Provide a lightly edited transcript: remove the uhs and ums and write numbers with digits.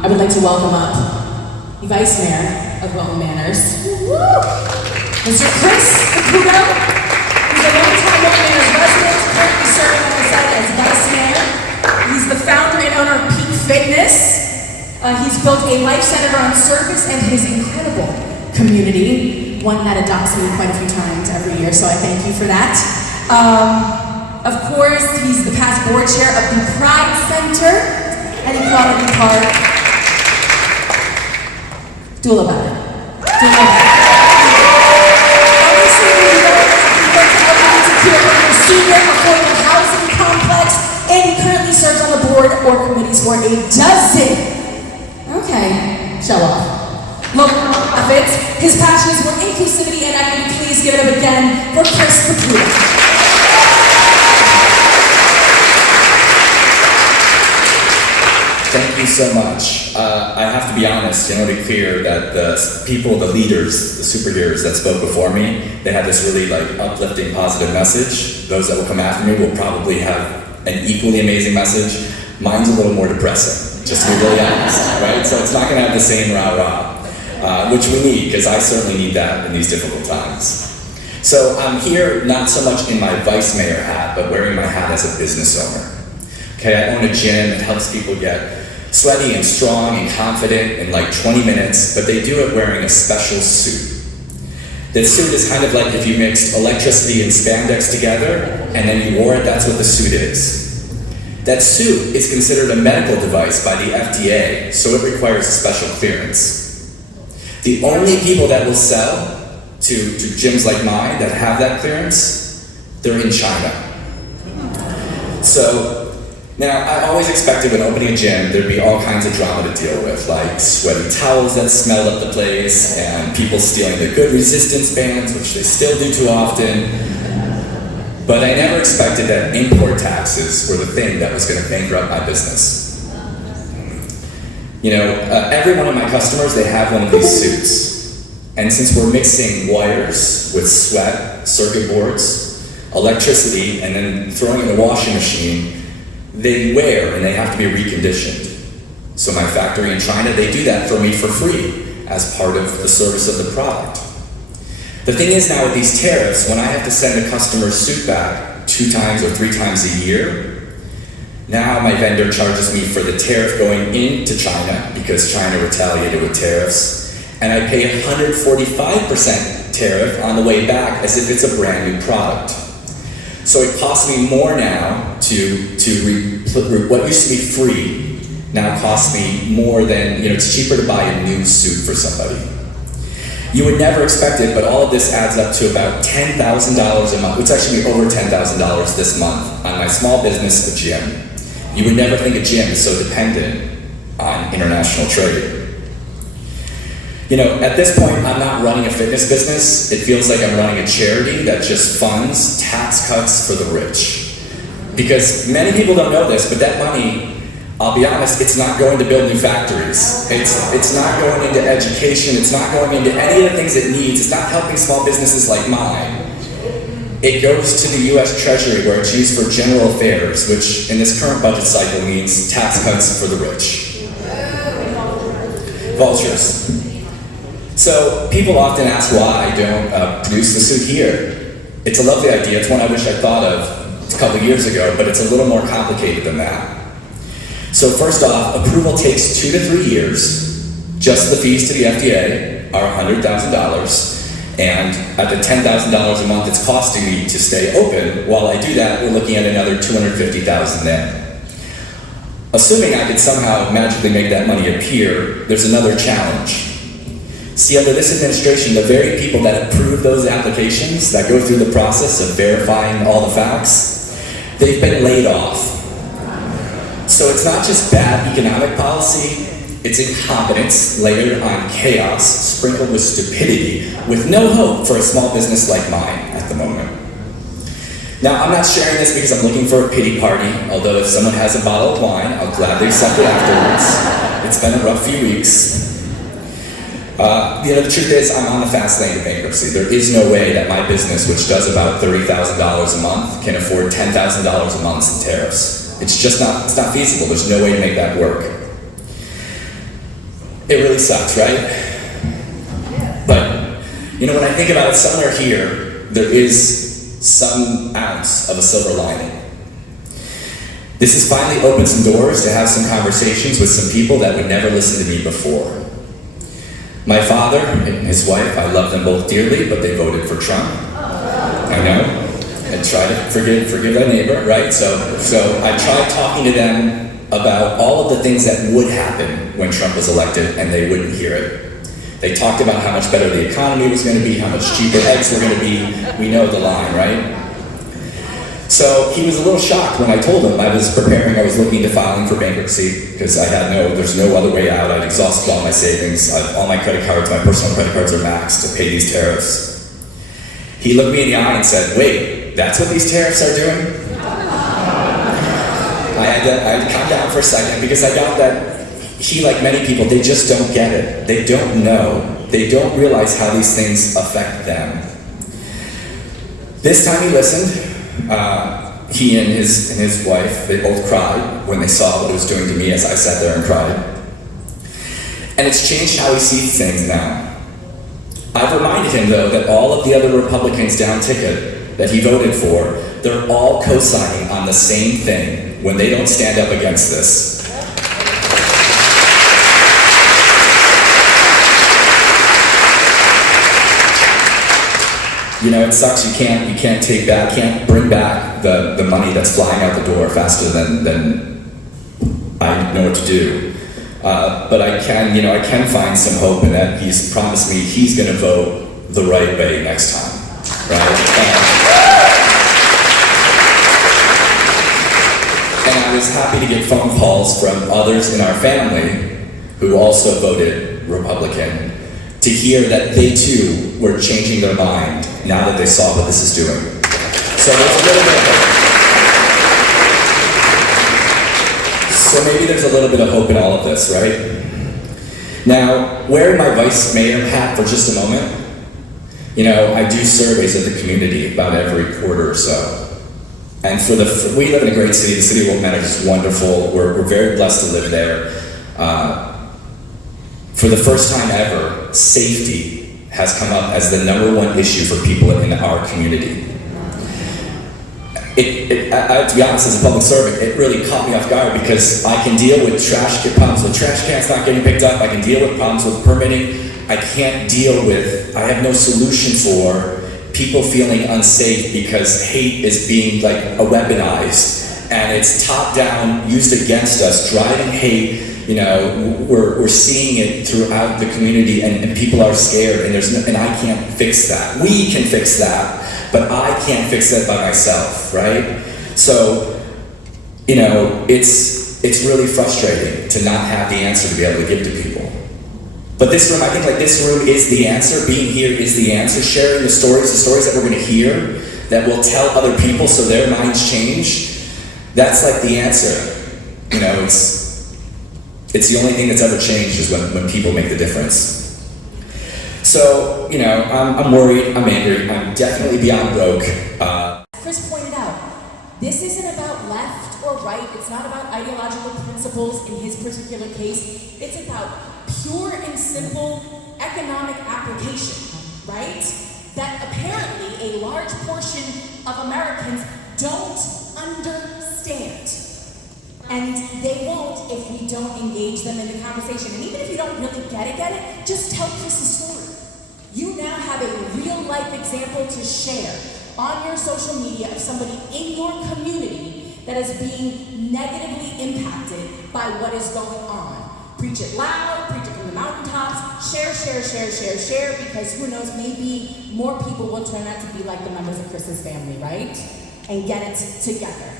I would like to welcome up the Vice Mayor of Wilton Manors, Mr. Caputo, who's a longtime Wilton Manors resident, currently serving, like I said, as Vice Mayor. He's the founder and owner of Peak Fitness. He's built a life centered around service and his incredible community, one that adopts me quite a few times every year, so I thank you for that. Of course, he's the past board chair of the Pride Center at Equality Park. Do a little about it. Do a little about it. Obviously, we know that he works at the Senior Affordable Housing Complex, and he currently serves on the board or committees for a dozen. Okay, show off. Local nonprofits. His passion is for inclusivity and equity. Please give it up again for Caputo. Thank you so much. I have to be honest, to be clear that the people, the leaders, the superheroes that spoke before me, they had this really uplifting, positive message. Those that will come after me will probably have an equally amazing message. Mine's a little more depressing, just to be really honest, right? So it's not gonna have the same rah-rah, which we need, because I certainly need that in these difficult times. So I'm here not so much in my vice mayor hat, but wearing my hat as a business owner. Okay, I own a gym that helps people get sweaty and strong and confident in 20 minutes, but they do it wearing a special suit. This suit is kind of like if you mixed electricity and spandex together, and then you wore it, that's what the suit is. That suit is considered a medical device by the FDA, so it requires a special clearance. The only people that will sell to gyms like mine that have that clearance, they're in China. So, now, I always expected when opening a gym, there'd be all kinds of drama to deal with, like sweaty towels that smelled up the place, and people stealing the good resistance bands, which they still do too often. But I never expected that import taxes were the thing that was going to bankrupt my business. Every one of my customers, they have one of these suits. And since we're mixing wires with sweat, circuit boards, electricity, and then throwing it in a washing machine, they wear and they have to be reconditioned. So my factory in China, they do that for me for free as part of the service of the product. The thing is now with these tariffs, when I have to send a customer's suit back 2 times or 3 times a year, now my vendor charges me for the tariff going into China because China retaliated with tariffs, and I pay 145% tariff on the way back as if it's a brand new product. So it costs me more now what used to be free now costs me more than, it's cheaper to buy a new suit for somebody. You would never expect it, but all of this adds up to about $10,000 a month. It's actually over $10,000 this month on my small business, a gym. You would never think a gym is so dependent on international trade. At this point, I'm not running a fitness business. It feels like I'm running a charity that just funds tax cuts for the rich. Because many people don't know this, but that money, I'll be honest, it's not going to build new factories. It's not going into education. It's not going into any of the things it needs. It's not helping small businesses like mine. It goes to the US Treasury where it's used for general affairs, which in this current budget cycle means tax cuts for the rich. Vultures. So people often ask why I don't produce the suit here. It's a lovely idea. It's one I wish I thought of a couple years ago, but it's a little more complicated than that. So first off, approval takes 2 to 3 years. Just the fees to the FDA are $100,000, and at the $10,000 a month it's costing me to stay open, while I do that, we're looking at another $250,000 then. Assuming I could somehow magically make that money appear, there's another challenge. See, under this administration, the very people that approve those applications, that go through the process of verifying all the facts, they've been laid off. So it's not just bad economic policy, it's incompetence layered on chaos, sprinkled with stupidity, with no hope for a small business like mine at the moment. Now, I'm not sharing this because I'm looking for a pity party, although if someone has a bottle of wine, I'll gladly accept it afterwards. It's been a rough few weeks. The truth is, I'm on the fast lane to bankruptcy. There is no way that my business, which does about $30,000 a month, can afford $10,000 a month in tariffs. It's not feasible. There's no way to make that work. It really sucks, right? But, you know, when I think about it, somewhere here, there is some ounce of a silver lining. This has finally opened some doors to have some conversations with some people that would never listen to me before. My father and his wife, I love them both dearly, but they voted for Trump. I know. And try to forgive their neighbor, right? So I tried talking to them about all of the things that would happen when Trump was elected, and they wouldn't hear it. They talked about how much better the economy was going to be, how much cheaper eggs were going to be. We know the line, right? So he was a little shocked when I told him I was looking to filing for bankruptcy because there's no other way out. I'd exhausted all my savings, all my credit cards, my personal credit cards are maxed to pay these tariffs. He looked me in the eye and said, wait, that's what these tariffs are doing? I had to calm down for a second because I got that he, like many people, they just don't get it. They don't know. They don't realize how these things affect them. This time he listened. He and his wife, they both cried when they saw what it was doing to me as I sat there and cried. And it's changed how he sees things now. I've reminded him, though, that all of the other Republicans down ticket that he voted for, they're all co-signing on the same thing when they don't stand up against this. You know, it sucks. You can't bring back the money that's flying out the door faster than I know what to do. But I can find some hope in that he's promised me he's going to vote the right way next time, right? And I was happy to get phone calls from others in our family who also voted Republican to hear that they too were changing their mind now that they saw what this is doing. So there's a little bit of hope. So maybe there's a little bit of hope in all of this, right? Now, wearing my vice mayor hat for just a moment, you know, I do surveys of the community about every quarter or so. And we live in a great city. The city of Wilton Manors is wonderful. We're very blessed to live there. For the first time ever, safety has come up as the #1 issue for people in our community. To be honest, as a public servant, it really caught me off guard because I can deal with problems with trash cans not getting picked up. I can deal with problems with permitting. I have no solution for people feeling unsafe because hate is being weaponized and it's top down, used against us, driving hate. You know, we're seeing it throughout the community, and people are scared, and I can't fix that. We can fix that, but I can't fix that by myself, right? So, you know, it's really frustrating to not have the answer to be able to give to people. But this room, I think this room is the answer. Being here is the answer. Sharing the stories that we're going to hear, that will tell other people so their minds change. That's the answer. You know, it's the only thing that's ever changed is when people make the difference. So, you know, I'm worried, I'm angry, I'm definitely beyond broke. Chris pointed out, this isn't about left or right, it's not about ideological principles in his particular case, it's about pure and simple economic application, right? That apparently a large portion of Americans don't understand. And they won't if we don't engage them in the conversation. And even if you don't really get it, just tell Chris's story. You now have a real life example to share on your social media of somebody in your community that is being negatively impacted by what is going on. Preach it loud, preach it from the mountaintops, share, because who knows, maybe more people will turn out to be like the members of Chris's family, right? And get it together.